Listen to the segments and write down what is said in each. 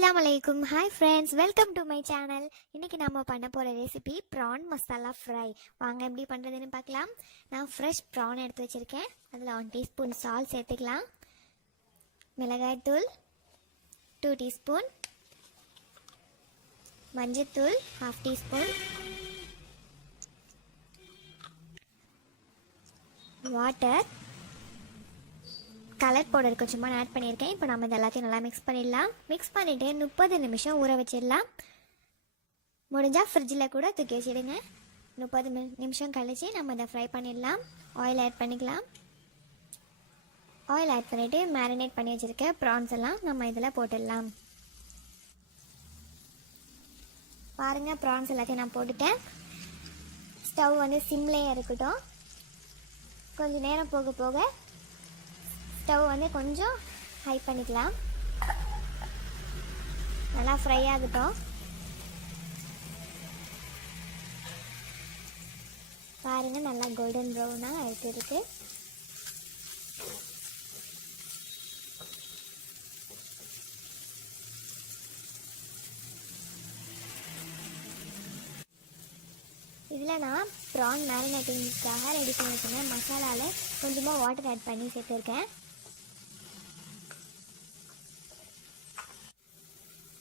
Assalamualaikum. Hi friends, welcome to my channel. இன்னைக்கு நாம பண்ண போற ரெசிபி prawn masala fry. வாங்க எப்படி பண்றதுன்னு பார்க்கலாம். நான் fresh prawn எடுத்து வச்சிருக்கேன். அதுல 1 teaspoon salt சேர்த்துக்கலாம். மிளகாய் தூள் 2 teaspoon. மஞ்சள் தூள் 1/2 teaspoon. வாட்டர் கலர் பவுடர் கொஞ்சமாக ஆட் பண்ணியிருக்கேன். இப்போ நம்ம இது எல்லாத்தையும் நல்லா மிக்ஸ் பண்ணிடலாம். மிக்ஸ் பண்ணிவிட்டு 30 நிமிஷம் ஊற வச்சிடலாம். முடிஞ்சால் ஃப்ரிட்ஜில் கூட தூக்கி வச்சிடுங்க. 30 நிமிஷம் கழித்து நம்ம இதை ஃப்ரை பண்ணிடலாம். ஆயில் ஆட் பண்ணிக்கலாம். ஆயில் ஆட் பண்ணிவிட்டு மேரினேட் பண்ணி வச்சுருக்க ப்ரான்ஸ் எல்லாம் நம்ம இதில் போட்டுடலாம். பாருங்கள், ப்ரான்ஸ் எல்லாத்தையும் நான் போட்டுட்டேன். ஸ்டவ் வந்து சிம்லேயே இருக்கட்டும். கொஞ்சம் நேரம் போக போக ஸ்டவ் வந்து கொஞ்சம் ஹை பண்ணிக்கலாம். நல்லா ஃப்ரை ஆகட்டும். பாருங்கள், நல்லா கோல்டன் ப்ரௌனாக எடுத்துருக்கு. இதில் நான் ப்ரான் மேரினேட்டிங்காக ரெடி பண்ணி வச்சுருந்தேன். மசாலாவில் கொஞ்சமாக வாட்டர் ஆட் பண்ணி சேர்த்துருக்கேன்.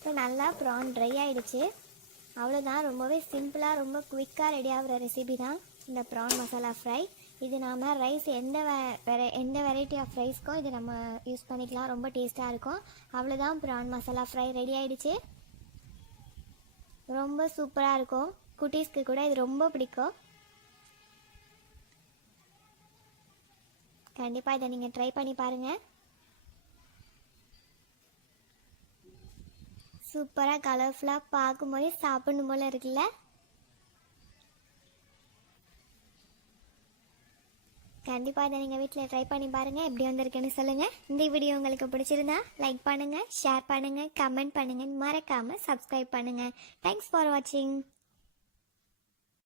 இப்போ நல்லா ப்ரான் ட்ரை ஆகிடுச்சு. அவ்வளோதான், ரொம்பவே சிம்பிளாக ரொம்ப குவிக்காக ரெடி ஆகிற ரெசிபி தான் இந்த ப்ரான் மசாலா ஃப்ரை. இது நாம் ரைஸ் எந்த வெரைட்டி ஆஃப் ரைஸ்க்கும் இது நம்ம யூஸ் பண்ணிக்கலாம். ரொம்ப டேஸ்ட்டாக இருக்கும். அவ்வளோதான், ப்ரான் மசாலா ஃப்ரை ரெடி ஆகிடுச்சு. ரொம்ப சூப்பராக இருக்கும். குட்டீஸ்க்கு கூட இது ரொம்ப பிடிக்கும். கண்டிப்பாக இதை நீங்கள் ட்ரை பண்ணி பாருங்கள். சூப்பராக கலர்ஃபுல்லாக பார்க்கும்போதே சாப்பிடணும் போல் இருக்குல்ல. கண்டிப்பாக இதை நீங்கள் வீட்டில் ட்ரை பண்ணி பாருங்கள். எப்படி வந்திருக்குன்னு சொல்லுங்கள். இந்த வீடியோ உங்களுக்கு பிடிச்சிருந்தா லைக் பண்ணுங்கள், ஷேர் பண்ணுங்கள், கமெண்ட் பண்ணுங்கள், மறக்காமல் சப்ஸ்கிரைப் பண்ணுங்கள். தேங்க்ஸ் ஃபார் வாட்சிங்.